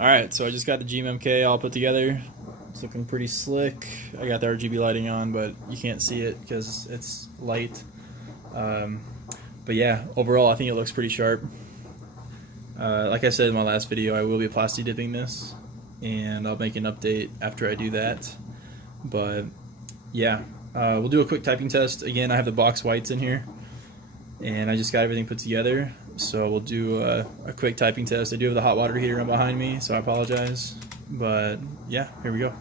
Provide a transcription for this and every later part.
Alright, so I just got the GMMK all put together. It's looking pretty slick. I got the RGB lighting on, but you can't see it because it's light. But yeah, overall I think it looks pretty sharp. Like I said in my last video, I will be plasti dipping this, and I'll make an update after I do that. But yeah, we'll do a quick typing test. Again, I have the box whites in here, and I just got everything put together. So we'll do a quick typing test. I do have the hot water heater on behind me, so I apologize. But yeah, here we go.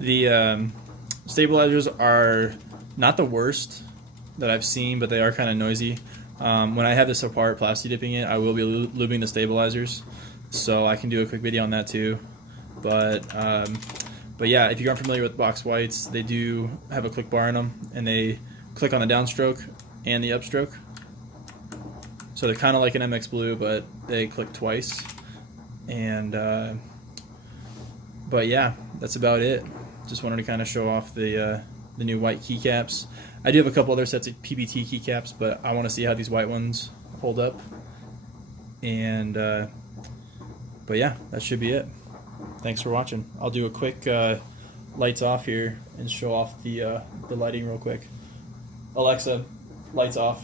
The stabilizers are not the worst that I've seen, but they are kind of noisy. When I have this apart, plasti dipping it, I will be lubing the stabilizers, so I can do a quick video on that too. But yeah, if you aren't familiar with box whites, they do have a click bar in them, and they click on the downstroke and the upstroke. So they're kind of like an MX Blue, but they click twice. And but yeah, that's about it. Just wanted to kind of show off the new white keycaps. I do have a couple other sets of PBT keycaps, but I want to see how these white ones hold up. And but yeah, that should be it. Thanks for watching. I'll do a quick lights off here and show off the lighting real quick. Alexa, lights off.